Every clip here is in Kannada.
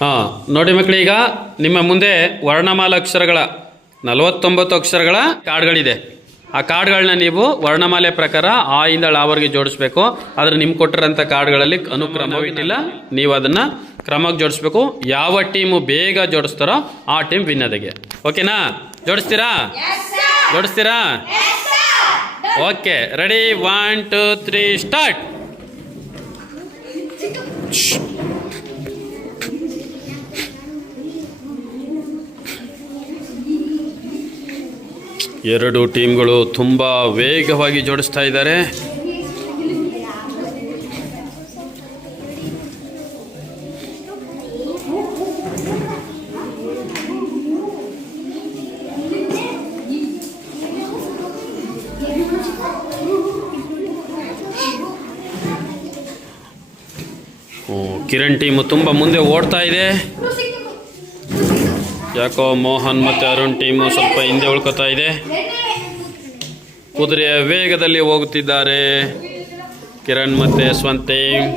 ಹಾಂ, ನೋಡಿ ಮಕ್ಕಳು, ಈಗ ನಿಮ್ಮ ಮುಂದೆ ವರ್ಣಮಾಲ ಅಕ್ಷರಗಳ 49 ಅಕ್ಷರಗಳ ಕಾರ್ಡ್ಗಳಿದೆ. ಆ ಕಾರ್ಡ್ಗಳನ್ನ ನೀವು ವರ್ಣಮಾಲೆ ಪ್ರಕಾರ ಆ ಇಂದ ಳವರೆಗೆ ಜೋಡಿಸ್ಬೇಕು. ಆದರೆ ನಿಮ್ಗೆ ಕೊಟ್ಟಿರೋಂಥ ಕಾರ್ಡ್ಗಳಲ್ಲಿ ಅನುಕ್ರಮವಿಟ್ಟಿಲ್ಲ, ನೀವು ಅದನ್ನು ಕ್ರಮಕ್ಕೆ ಜೋಡಿಸ್ಬೇಕು. ಯಾವ ಟೀಮು ಬೇಗ ಜೋಡಿಸ್ತಾರೋ ಆ ಟೀಮ್ ವಿನ್ ಅದಕ್ಕೆ. ಓಕೆನಾ? ಜೋಡಿಸ್ತೀರಾ? ಜೋಡಿಸ್ತೀರಾ? Okay, ready, 1 2 3 start. ಎರಡು ಟೀಮ್ಗಳು ತುಂಬ ವೇಗವಾಗಿ ಜೋಡಿಸ್ತಾ ಇದ್ದಾರೆ. ಕಿರಣ್ ಟೀಮು ತುಂಬ ಮುಂದೆ ಓಡ್ತಾ ಇದೆ. ಯಾಕೋ ಮೋಹನ್ ಮತ್ತು ಅರುಣ್ ಟೀಮು ಸ್ವಲ್ಪ ಹಿಂದೆ ಉಳ್ಕೋತಾ ಇದೆ. ಕುದುರೆಯ ವೇಗದಲ್ಲಿ ಹೋಗುತ್ತಿದ್ದಾರೆ ಕಿರಣ್ ಮತ್ತು ಯಶವಂತ್ ಟೀಮ್.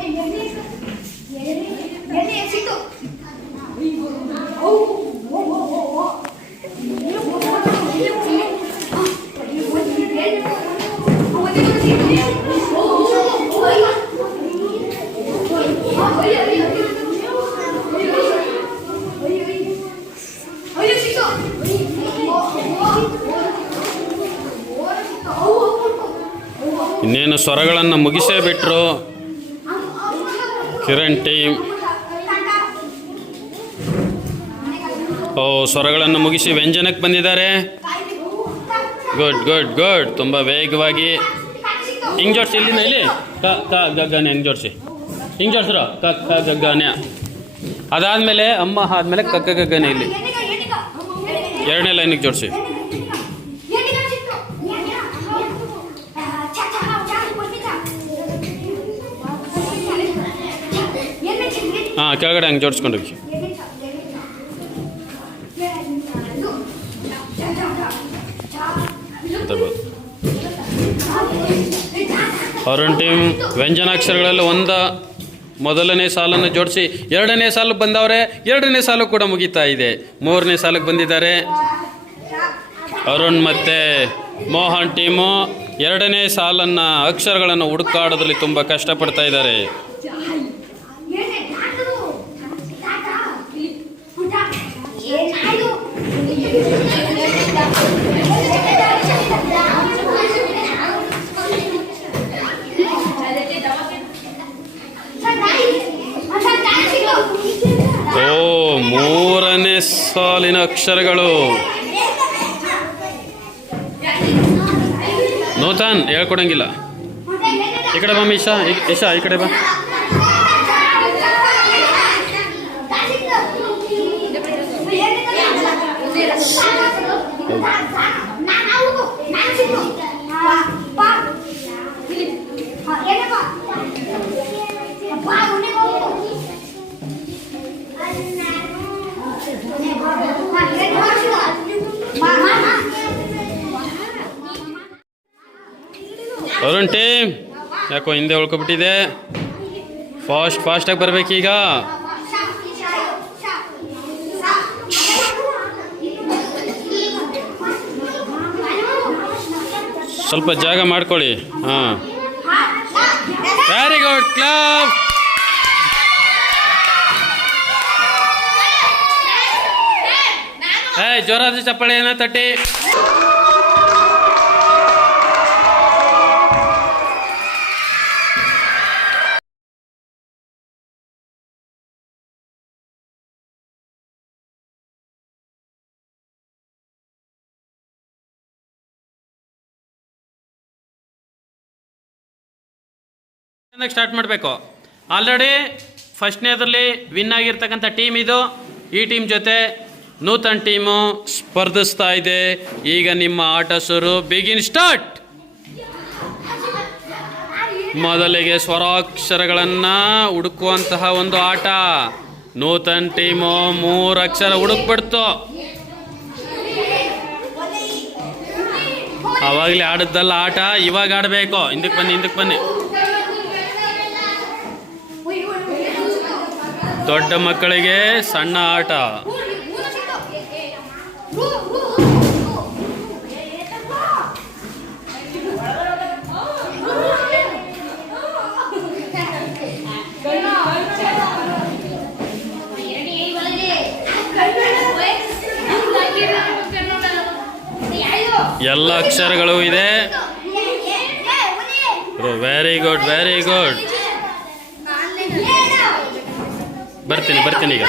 ಇನ್ನೇನು ಸ್ವರಗಳನ್ನು ಮುಗಿಸೇ ಬಿಟ್ರು ಕಿರಣ್ ಟೀಮ್. ಸ್ವರಗಳನ್ನು ಮುಗಿಸಿ ವ್ಯಂಜನಕ್ಕೆ ಬಂದಿದ್ದಾರೆ. ಗುಡ್ ಗುಡ್ ಗುಡ್, ತುಂಬ ವೇಗವಾಗಿ. ಹಿಂಗೆ ಜೋಡಿಸಿ, ಇಲ್ಲಿಂದ ಇಲ್ಲಿ ಕ ಕ ಗಗ್ಗನೆ ಹಿಂಗೆ ಜೋಡಿಸಿ, ಹಿಂಗೆ ಜೋಡಿಸ್ರು ಕ ಕ ಗಗ್ಗನೆ. ಅದಾದಮೇಲೆ ಅಮ್ಮ ಆದಮೇಲೆ ಕಕ್ಕ ಗಗ್ಗನೆ ಇಲ್ಲಿ ಎರಡನೇ ಲೈನಿಗೆ ಜೋಡಿಸಿ. ಹಾಂ, ಕೆಳಗಡೆ ಹಂಗೆ ಜೋಡಿಸ್ಕೊಂಡ್ವಿ. ಅರುಣ್ ಟೀಮ್ ವ್ಯಂಜನಾಕ್ಷರಗಳಲ್ಲಿ ಮೊದಲನೇ ಸಾಲನ್ನು ಜೋಡಿಸಿ ಎರಡನೇ ಸಾಲಿಗೆ ಬಂದವರೆ. ಎರಡನೇ ಸಾಲು ಕೂಡ ಮುಗಿತಾ ಇದೆ. ಮೂರನೇ ಸಾಲಿಗೆ ಬಂದಿದ್ದಾರೆ ಅರುಣ್ ಮತ್ತು ಮೋಹನ್ ಟೀಮು. ಎರಡನೇ ಸಾಲನ್ನು ಅಕ್ಷರಗಳನ್ನು ಹುಡುಕಾಡೋದ್ರಲ್ಲಿ ತುಂಬ ಕಷ್ಟಪಡ್ತಾ ಇದ್ದಾರೆ. ಮೂರನೇ ಸಾಲಿನ ಅಕ್ಷರಗಳು. ನೂತನ್ ಹೇಳ್ಕೊಡಂಗಿಲ್ಲ. ಈ ಕಡೆ ಬಾ ಮಿಶಾ, ಯಶಾ ಈ ಕಡೆ ಬಾ. ಅರುಣ್ ಟೀಮ್ ಯಾಕೋ ಹಿಂದೆ ಉಳ್ಕೊಬಿಟ್ಟಿದೆ. ಫಾಸ್ಟಾಗಿ ಬರಬೇಕೀಗ. ಸ್ವಲ್ಪ ಜಾಗ ಮಾಡ್ಕೊಳ್ಳಿ. ಹಾಂ, ವೆರಿ ಗುಡ್ ಕ್ಲಬ್. ಜೋರಾದ ಚಪ್ಪಾಳೆಯನ್ನು ತಟ್ಟಿ. ಸ್ಟಾರ್ಟ್ ಮಾಡಬೇಕು. ಆಲ್ರೆಡಿ ಫಸ್ಟ್ನೇದರಲ್ಲಿ ವಿನ್ ಆಗಿರ್ತಕ್ಕಂಥ ಟೀಮ್ ಇದು. ಈ ಟೀಮ್ ಜೊತೆ ನೂತನ್ ಟೀಮು ಸ್ಪರ್ಧಿಸ್ತಾ ಇದೆ. ಈಗ ನಿಮ್ಮ ಆಟ ಶುರು. Begin start. ಮೊದಲಿಗೆ ಸ್ವರಾಕ್ಷರಗಳನ್ನು ಹುಡುಕುವಂತಹ ಒಂದು ಆಟ. ನೂತನ್ ಟೀಮು 3 ಅಕ್ಷರ ಹುಡುಕ್ಬಿಡ್ತು. ಅವಾಗಲೇ ಆಡಿದ್ದಲ್ಲ ಆಟ, ಇವಾಗ ಆಡಬೇಕು. ಹಿಂದಕ್ಕೆ ಬನ್ನಿ. ದೊಡ್ಡ ಮಕ್ಕಳಿಗೆ ಸಣ್ಣ ಆಟ. ಎಲ್ಲ ಅಕ್ಷರಗಳು ಇದೆ. Very good, very good. ಬರ್ತೀನಿ ಈಗ.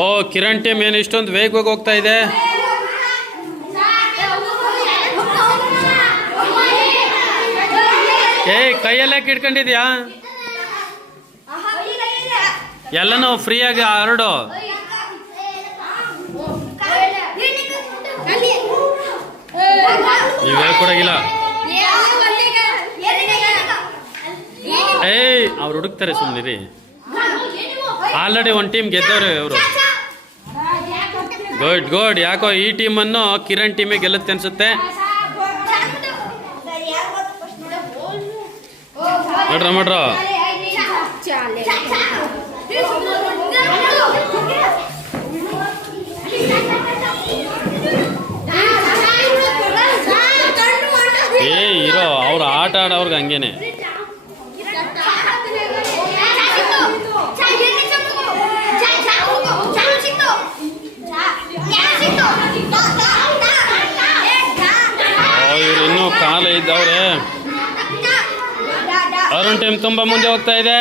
ಓ, ಕಿರಣ್ ಟೀಮ್ ಏನು ಇಷ್ಟೊಂದು ವೇಗವಾಗಿ ಹೋಗ್ತಾ ಇದೆ. ಕೈಯಲ್ಲೇ ಇಟ್ಕೊಂಡಿದ್ಯಾ? ಎಲ್ಲನೂ ಫ್ರೀಯಾಗಿ ಹರಡು. ನೀವು ಹೇಳ್ಕೊಡಂಗಿಲ್ಲ. ಅವ್ರು ಹುಡುಕ್ತಾರೆ, ಸುಮ್ಮನಿರಿ. ಆಲ್ರೆಡಿ ಒಂದು ಟೀಮ್ ಗೆದ್ದವ್ರೆ ಅವರು. Good good. ಯಾಕೋ ಈ ಟೀಮನ್ನು ಕಿರಣ್ ಟೀಮೇ ಗೆಲ್ಲುತ್ತೆ ಅನ್ಸುತ್ತೆ. ನೋಡ್ರ ಇರೋ ಅವ್ರು ಆಟ ಆಡೋರ್ಗೆ ಹಂಗೇನೆ. ಇವ್ರು ಇನ್ನೂ ಕಾಲ ಇದ್ದವ್ರೆ. ಅರುಣ್ ಟೀಮ್ ತುಂಬಾ ಮುಂದೆ ಹೋಗ್ತಾ ಇದೆ.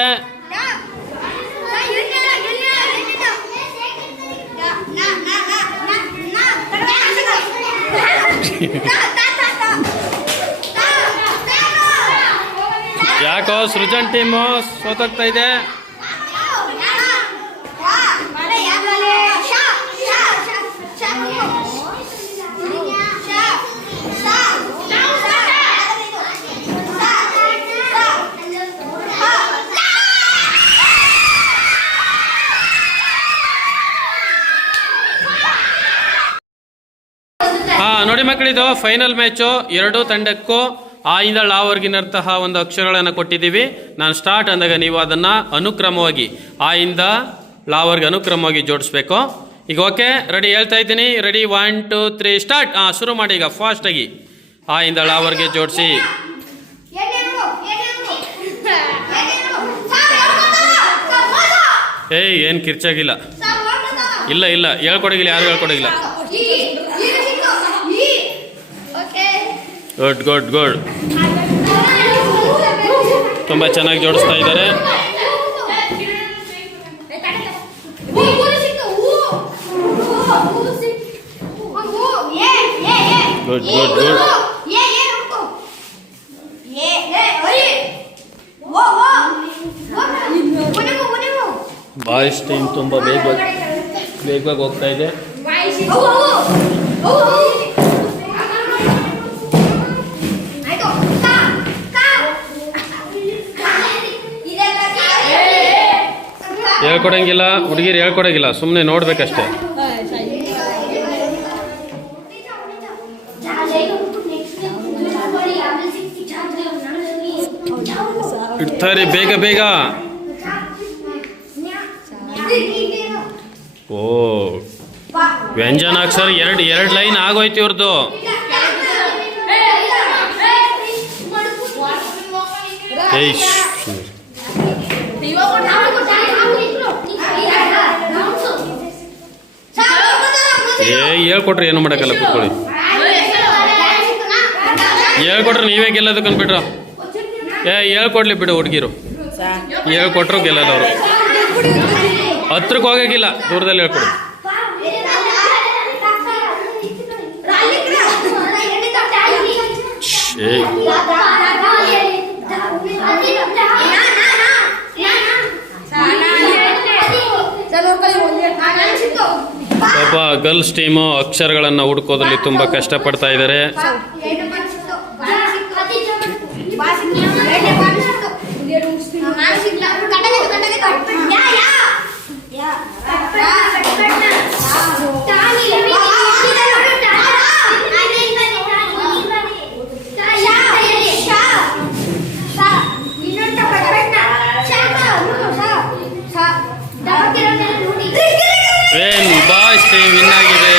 ಯಾಕೋ ಸೃಜನ್ ಟೀಮು ಸೋತೋಗ್ತಾ ಇದೆ. ನೋಡಿ ಮಕ್ಕಳಿದು ಫೈನಲ್ ಮ್ಯಾಚು. ಎರಡೂ ತಂಡಕ್ಕೂ ಆ ಇಂದ ಲಾವರೆಗಿನಂತಹ ಒಂದು ಅಕ್ಷರಗಳನ್ನು ಕೊಟ್ಟಿದ್ದೀವಿ. ನಾನು ಸ್ಟಾರ್ಟ್ ಅಂದಾಗ ನೀವು ಅದನ್ನು ಅನುಕ್ರಮವಾಗಿ ಆ ಇಂದ ಲಾವರ್ಗೆ ಅನುಕ್ರಮವಾಗಿ ಜೋಡಿಸ್ಬೇಕು. ಈಗ ಓಕೆ, ರೆಡಿ? ಹೇಳ್ತಾ ಇದ್ದೀನಿ. ರೆಡಿ? 1 2 3 ಸ್ಟಾರ್ಟ್. ಶುರು ಮಾಡಿ ಈಗ ಫಾಸ್ಟಾಗಿ. ಆ ಇಂದ ಲಾವರ್ಗೆ ಜೋಡಿಸಿ. ಏನು ಕಿರ್ಚಾಗಿಲ್ಲ. ಇಲ್ಲ ಹೇಳ್ಕೊಡಗಿಲ್ಲ, ಯಾರು ಹೇಳ್ಕೊಡಗಿಲ್ಲ. Good good good. ತುಂಬ ಚೆನ್ನಾಗಿ ಜೋಡಿಸ್ತಾ ಇದ್ದಾರೆ. Good good good. Boys team ತುಂಬ ವೇಗವಾಗಿ ಹೋಗ್ತಾ ಇದೆ. ಹೇಳ್ಕೊಡಂಗಿಲ್ಲ ಹುಡುಗಿರು, ಹೇಳ್ಕೊಡಂಗಿಲ್ಲ, ಸುಮ್ಮನೆ ನೋಡ್ಬೇಕಷ್ಟೇ. ಇಡ್ತಾರೆ ಬೇಗ ಬೇಗ. ಓ, ವ್ಯಂಜನಾಕ್ಷರ ಎರಡು ಲೈನ್ ಆಗೋಯ್ತು ಇವ್ರದ್ದು. ಹೇಳ್ಕೊಟ್ರಿ ಏನು ಮಾಡೋಕ್ಕಲ್ಲ, ಕೂತ್ಕೊಳ್ಳಿ. ಹೇಳ್ಕೊಟ್ರೆ ನೀವೇ ಗೆಲ್ಲೋದು ಕಂಡ್ಬಿಟ್ರ. ಹೇಳ್ಕೊಡ್ಲಿ ಬಿಡು, ಹುಡುಗಿರು ಹೇಳ್ಕೊಟ್ರು ಗೆಲ್ಲಲ್ಲ ಅವರು. ಹತ್ರಕ್ಕೆ ಹೋಗೋಕ್ಕಿಲ್ಲ, ದೂರದಲ್ಲಿ ಹೇಳ್ಕೊಡಿ. ಪಾಪ ಗರ್ಲ್ಸ್ ಟೀಮು ಅಕ್ಷರಗಳನ್ನು ಹುಡುಕೋದ್ರಲ್ಲಿ ತುಂಬ ಕಷ್ಟಪಡ್ತಾ ಇದ್ದಾರೆ. ಬಾಯ್ಸ್ ಟೀಮ್ ವಿನ್ ಆಗಿದೆ.